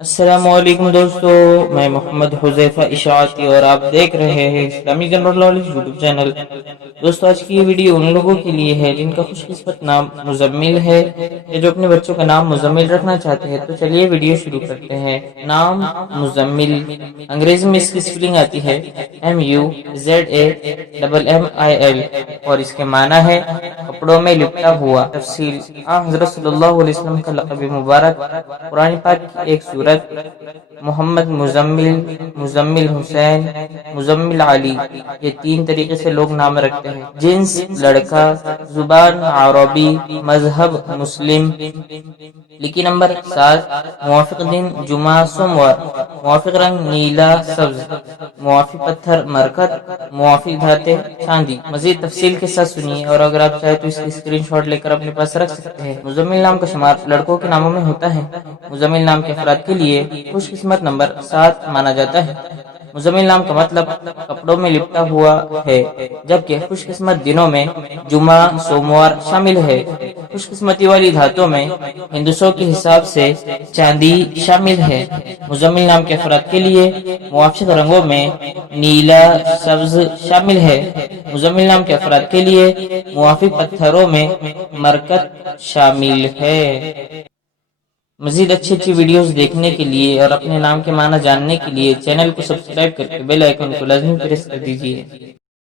अस्सलामुअलैकुम दोस्तों, मैं मोहम्मद हुज़ैफ़ा इशाअती और आप देख रहे हैं Islamic general knowledge YouTube channel. दोस्तों, आज की ये वीडियो उन लोगों के लिए है जिनका खुशकिस्मत नाम मुजम्मिल है या जो अपने बच्चों का नाम मुजम्मिल रखना चाहते हैं। तो चलिए वीडियो शुरू करते हैं। नाम मुजम्मिल, अंग्रेजी में इसकी स्पेलिंग आती है MUZAMMIL और इसके माना है कपड़ों में लिपटा हुआ। तफसील, हज़रत सल्लल्लाहु अलैहि वसल्लम का लक़ब मुबारक कुरान पाक की एक सूरत मोहम्मद मुजम्मिल, मुजम्मिल हुसैन, मुजम्मिल अली, ये तीन तरीके से लोग नाम रखते हैं। जिन्स लड़का, जुबान अरबी, मजहब मुस्लिम। लिखी नंबर 7, मुवाफिक दिन जुमा सोमवार, मुवाफिक रंग नीला सब्ज, मुवाफिक पत्थर मरकत, मुवाफिक धाते चांदी। मजीद तफसील के साथ सुनिए और अगर आप चाहे तो इसकी स्क्रीनशॉट लेकर अपने पास रख सकते हैं। मुजम्मिल नाम का शुमार लड़कों के नामों में होता है। मुजम्मिल नाम के अफराद के लिए खुशकिस्मत नंबर 7 माना जाता है। मुजम्मिल नाम का मतलब कपड़ों में लिपटा हुआ है, जबकि खुशकिस्मत दिनों में जुमा सोमवार शामिल है। खुशकिस्मती वाली धातों में हिंदुस्तान के हिसाब से चांदी शामिल है। मुजम्मिल नाम के अफराद के लिए मुआफिक रंगों में नीला सब्ज शामिल है। मुजम्मिल नाम के अफराद के लिए मुआफिक पत्थरों में मरकत शामिल है। मजीद अच्छी वीडियोस देखने के लिए और अपने नाम के माना जानने के लिए चैनल को सब्सक्राइब करके बेल आइकन को लाजमी प्रेस कर दीजिए।